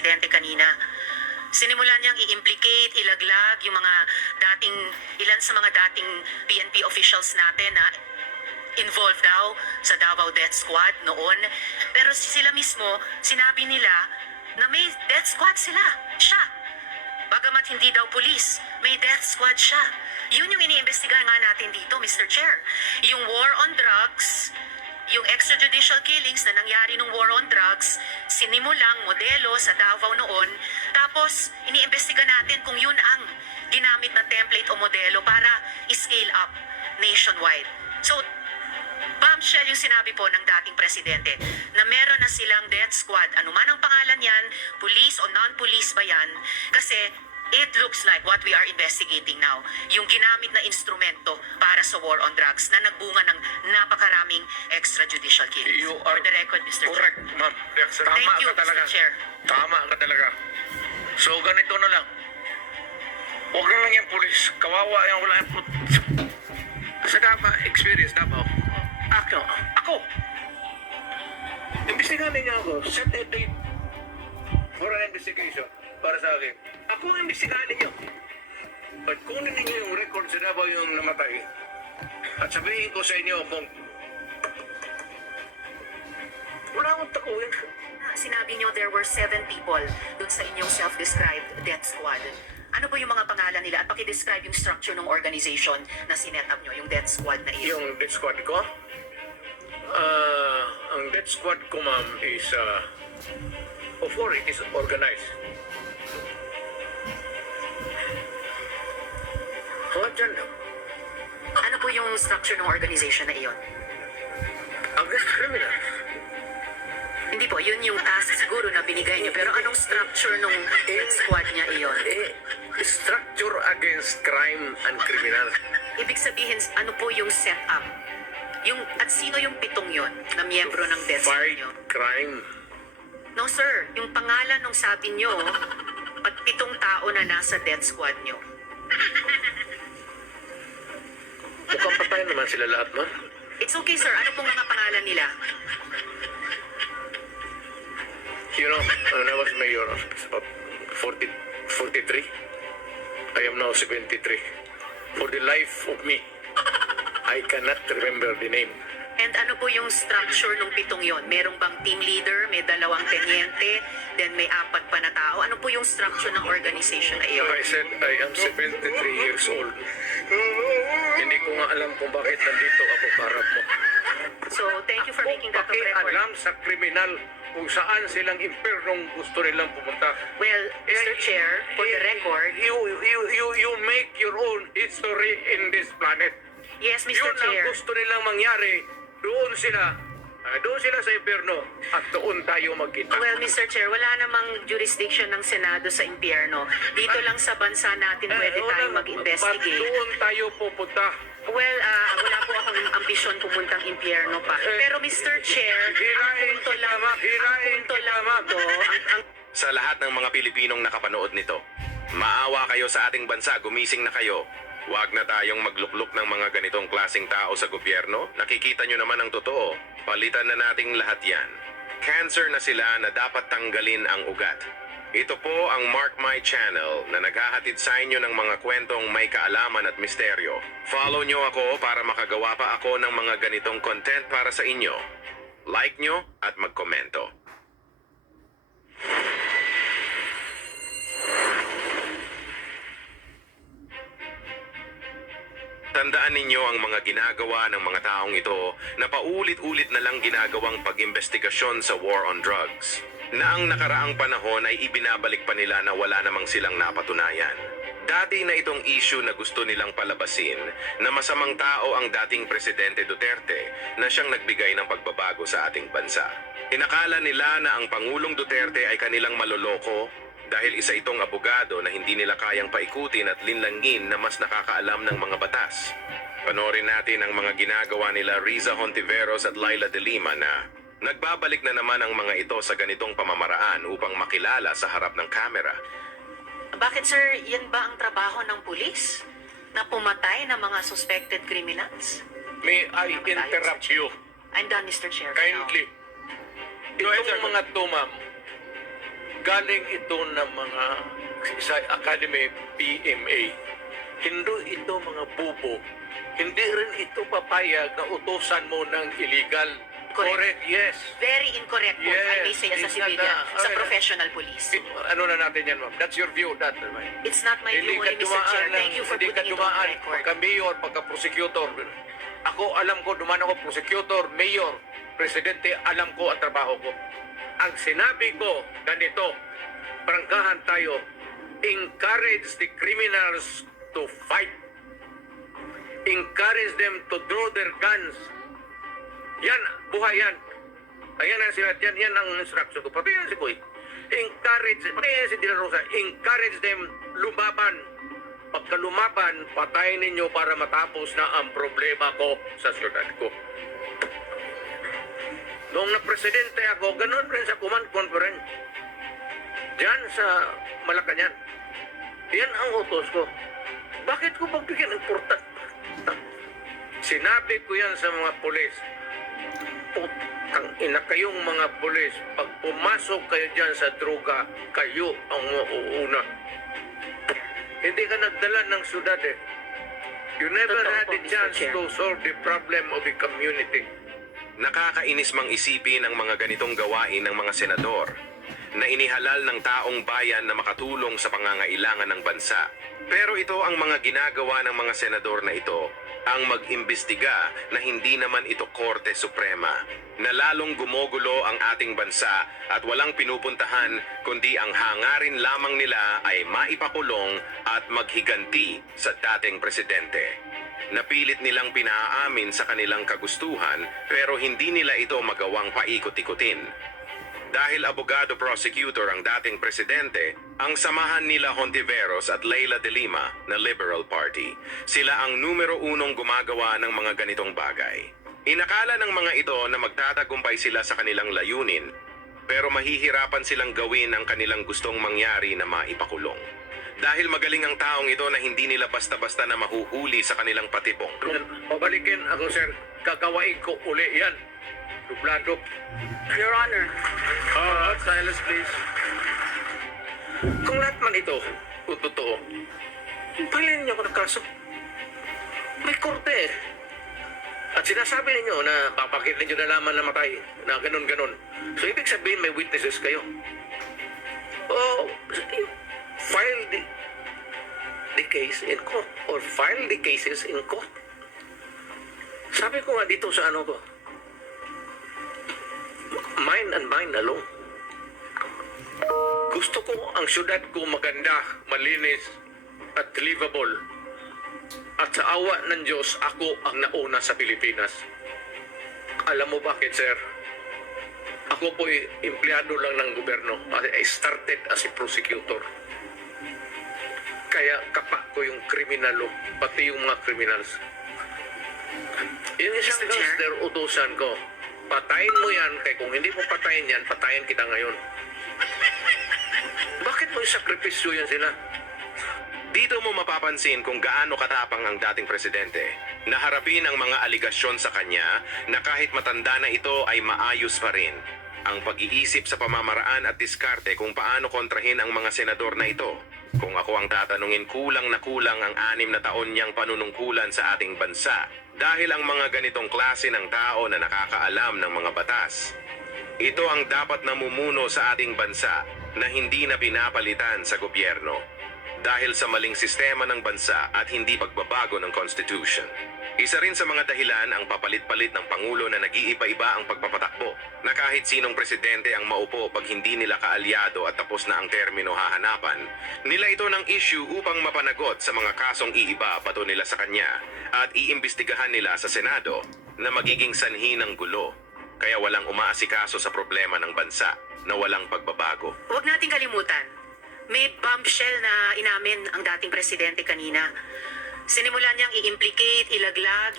presidente kanina. Sinimulan niyang i-implicate, ilaglag yung mga ilan sa mga dating PNP officials natin na involved daw sa Davao Death Squad noon. Pero sila mismo, sinabi nila na may death squad siya. Bagamat hindi daw pulis, may death squad siya. Yun yung iniimbestigahan nga natin dito, Mr. Chair. Yung war on drugs, yung extrajudicial killings na nangyari nung war on drugs, sinimulang modelo sa Davao noon, tapos iniimbestiga natin kung yun ang ginamit na template o modelo para i-scale up nationwide. So, bombshell yung sinabi po ng dating presidente na meron na silang death squad, anuman ang pangalan yan, police o non-police ba yan, kasi it looks like what we are investigating now, yung ginamit na instrumento para sa war on drugs na nagbunga ng napakaraming extrajudicial killings. You are For the record, Mr. correct, Chair. ma'am. Thank Tama you, ka talaga. Mr. Chair. Tama ka talaga. So, ganito na lang. Huwag na lang yung pulis. Kawawa yung wala yung sa Davao, experience Davao. Ako. Imbestigahan niyo ako. Set a date for an investigation para sa akin. Ako ang imbestigahan ninyo. At kunin ninyo yung record sa Davao yung namatay. At sabihin ko sa inyo kung wala akong takuin. Sinabi niyo there were 7 people dun sa inyong self-described death squad. Ano po yung mga pangalan nila? At paki-describe yung structure ng organization na sinet up nyo, yung death squad na iyon. Yung death squad ko? Ang death squad ko, ma'am, is it is organized. Dyan lang. Ano po yung structure ng organization na iyon? Against criminal. Hindi po, yun yung task siguro na binigay niyo. Pero anong structure ng death squad niya iyon? Structure against crime and criminal. Ibig sabihin, ano po yung setup? At sino yung 7 yun na miyembro ng death squad Fight niyo? crime. No sir, yung pangalan nung sabi niyo, at 7 tao na nasa death squad niyo. Mukhang patay naman sila lahat, ma'am. It's okay sir, ano pong mga pangalan nila? You know, when I was mayor, about 43. I am now 73. For the life of me, I cannot remember the name. And ano po yung structure ng 7 yon? Merong bang team leader, may 2 tenyente, then may 4 pa na tao? Ano po yung structure ng organization na iyon? I said I am 73 years old. Hindi ko nga alam kung bakit nandito ako kaharap mo. So, thank you for making that of record. Alam sa kriminal kung saan silang impernong gusto nilang pumunta. Well, Mr. Chair, for the record, You make your own history in this planet. yes, Mr. Yun ang Chair. gusto nilang mangyari. Doon sila sa impyerno at doon tayo magkita. Well, Mr. Chair, wala namang jurisdiction ng Senado sa impyerno. Dito lang sa bansa natin pwede tayong mag-investigate. Doon tayo pupunta. Well, wala po akong ambisyon pumuntang impyerno pa. Pero Mr. Chair, ang punto lang ito, ang Sa lahat ng mga Pilipinong nakapanood nito, maawa kayo sa ating bansa, gumising na kayo. Huwag na tayong maglukluk ng mga ganitong klaseng tao sa gobyerno. Nakikita nyo naman ang totoo. Palitan na nating lahat yan. Cancer na sila na dapat tanggalin ang ugat. Ito po ang Mark My Channel na naghahatid sa inyo ng mga kwentong may kaalaman at misteryo. Follow nyo ako para makagawa pa ako ng mga ganitong content para sa inyo. Like nyo at magkomento. Tandaan ninyo ang mga ginagawa ng mga taong ito na paulit-ulit na lang ginagawang pag-imbestigasyon sa war on drugs, na ang nakaraang panahon ay ibinabalik pa nila na wala namang silang napatunayan. Dati na itong issue na gusto nilang palabasin na masamang tao ang dating Presidente Duterte na siyang nagbigay ng pagbabago sa ating bansa. Inakala nila na ang Pangulong Duterte ay kanilang maloloko dahil isa itong abogado na hindi nila kayang paikutin at linlangin na mas nakakaalam ng mga batas. Panoorin natin ang mga ginagawa nila Riza Hontiveros at Laila de Lima na nagbabalik na naman ang mga ito sa ganitong pamamaraan upang makilala sa harap ng kamera. Bakit sir, yan ba ang trabaho ng pulis? Na pumatay ng mga suspected criminals? May I interrupt you I'm done, Mr. Chair. kindly? Itong mga to, ma'am, galing ito ng mga sa Academy PMA. Hindi ito mga bubo. Hindi rin ito papayag na utosan mo ng illegal. Correct. Yes. Very incorrect po, if I may say, as a Yes, civilian, it's sa not- professional police. Ano na natin yan, ma'am? That's your view, that. It's not my view only, Mr. Chair. Thank you for hindi ka putting it on dumaan record. pagka-mayor, pagka-prosecutor. Ako, alam ko, dumaan ako prosecutor, mayor, presidente, alam ko ang trabaho ko. Ang sinabi ko, ganito, prangkahan tayo, encourage the criminals to fight. Encourage them to draw their guns. Yan, buhay yan. Ayan ang sila, yan ang instruction ko. Pati yan si Boy. Encourage, pati yan si De La Rosa, encourage them lumaban. Pagka lumaban, patayin ninyo para matapos na ang problema ko sa syudad ko. Noong na-presidente ako, ganun rin sa command conference. Diyan sa Malacanang. Yan ang utos ko. Bakit ko pagbigyan important? Sinabi ko yan sa mga pulis. Putang ina kayong mga pulis, pag pumasok kayo dyan sa droga, kayo ang mauuna. Hindi ka nagdala ng syudad eh. You never Totoo had po, a Mr. chance Chair. to solve the problem of the community. Nakakainis mang isipin ang mga ganitong gawain ng mga senador na inihalal ng taong bayan na makatulong sa pangangailangan ng bansa. Pero ito ang mga ginagawa ng mga senador na ito, ang mag-imbestiga na hindi naman ito Korte Suprema, na lalong gumugulo ang ating bansa at walang pinupuntahan kundi ang hangarin lamang nila ay maipakulong at maghiganti sa dating presidente. Napilit nilang pinaamin sa kanilang kagustuhan pero hindi nila ito magawang paikot-ikutin. Dahil abogado prosecutor ang dating presidente, ang samahan nila Hontiveros at Leila de Lima na Liberal Party. Sila ang numero unong gumagawa ng mga ganitong bagay. Inakala ng mga ito na magtatagumpay sila sa kanilang layunin, pero mahihirapan silang gawin ang kanilang gustong mangyari na maipakulong. Dahil magaling ang taong ito na hindi nila basta-basta na mahuhuli sa kanilang patibong. Pabalikin ako, sir. Kakawain ko uli yan. Dublado. Your Honor. Silence, please. Kung lahat man ito, kung totoo, palin niyo ako ng kaso. May korte eh. At sinasabi ninyo na papakit ninyo na laman na matay, na ganun-ganun. So, ibig sabihin may witnesses kayo. Oh, file the case in court or file the cases in court. Sabi ko nga dito sa ano ko, mine and mine alone. Gusto ko ang syudad ko maganda, malinis, at livable. At sa awa ng Diyos, ako ang nauna sa Pilipinas. Alam mo bakit, sir? Ako po'y empleyado lang ng gobyerno. I started as a prosecutor. Kaya kapa ko yung kriminalo, pati yung mga criminals. Yung isang Mr. Chair? gangster, utusan ko, patayin mo yan, kaya kung hindi mo patayin yan, patayin kita ngayon. Bakit mo isakripisyo yan sila? Dito mo mapapansin kung gaano katapang ang dating presidente na harapin ang mga aligasyon sa kanya na kahit matanda na ito ay maayos pa rin. Ang pag-iisip sa pamamaraan at diskarte kung paano kontrahin ang mga senador na ito. Kung ako ang tatanungin, kulang na kulang ang 6 na taon niyang panunungkulan sa ating bansa dahil ang mga ganitong klase ng tao na nakakaalam ng mga batas. Ito ang dapat namumuno sa ating bansa na hindi na pinapalitan sa gobyerno dahil sa maling sistema ng bansa at hindi pagbabago ng Constitution. Isa rin sa mga dahilan ang papalit-palit ng Pangulo na nag-iiba-iba ang pagpapatakbo na kahit sinong presidente ang maupo pag hindi nila kaalyado at tapos na ang termino hahanapan, nila ito ng issue upang mapanagot sa mga kasong iiba pato nila sa kanya at iimbestigahan nila sa Senado na magiging sanhi ng gulo. Kaya walang umaasikaso sa problema ng bansa na walang pagbabago. Huwag nating kalimutan, may bombshell na inamin ang dating presidente kanina. Sinimulan niyang i-implicate, ilaglag yung